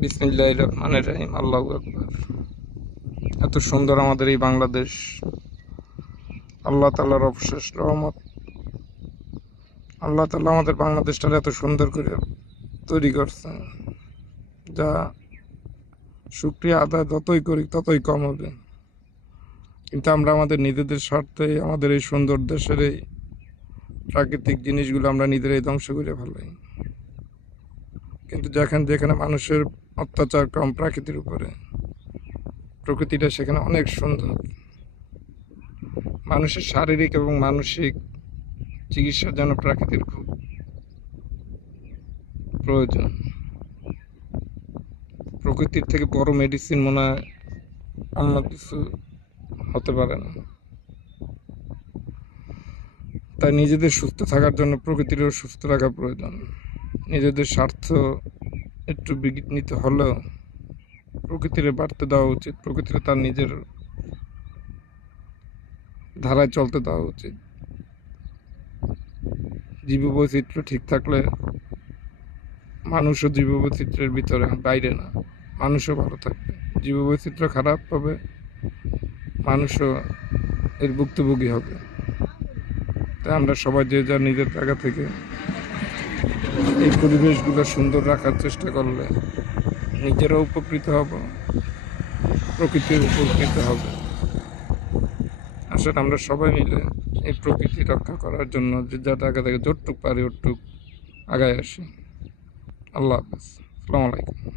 বিসমিল্লাহির রহমানির রহিম। আল্লাহু আকবার। এত সুন্দর আমাদের এই বাংলাদেশ, আল্লাহ তাআলার অশেষ রহমত। আল্লাহ তাআলা আমাদের বাংলাদেশটা এত সুন্দর করে তৈরি করছে, যা শুকরিয়া আদায় যতই করি ততই কম হবে। কিন্তু আমরা আমাদের নিজেদের স্বার্থে আমাদের এই সুন্দর দেশের এই প্রাকৃতিক জিনিসগুলো আমরা নিজেরাই ধ্বংস করে ফেলাই। কিন্তু যেখানে মানুষের অত্যাচার কম প্রাকৃতির উপরে, প্রকৃতিটা সেখানে অনেক সুন্দর। মানুষের শারীরিক এবং মানসিক চিকিৎসার জন্য প্রাকৃতির খুব প্রয়োজন। প্রকৃতির থেকে বড় মেডিসিন মনে হয় অন্য কিছু হতে পারে না। তাই নিজেদের সুস্থ থাকার জন্য প্রকৃতিরও সুস্থ রাখা প্রয়োজন। নিজেদের স্বার্থ একটু বিঘ্নিত হলেও প্রকৃতির বাড়তে দেওয়া উচিত, প্রকৃতির তার নিজের ধারায় চলতে দেওয়া উচিত। জীববৈচিত্র্য ঠিক থাকলে মানুষও জীববৈচিত্র্যের ভিতরে, বাইরে না, মানুষও ভালো থাকবে। জীববৈচিত্র্য খারাপ হবে, মানুষও এর ভুক্তভোগী হবে। তাই আমরা সবাই যে যার নিজের জায়গা থেকে এই পরিবেশগুলো সুন্দর রাখার চেষ্টা করলে নিজেরাও উপকৃত হব, প্রকৃতির উপকৃত হবে। আসলে আমরা সবাই মিলে এই প্রকৃতি রক্ষা করার জন্য যে যা জায়গা থেকে যতটুক পারি ওটুক আগায় আসি। আল্লাহ হাফেজ। আসসালামু আলাইকুম।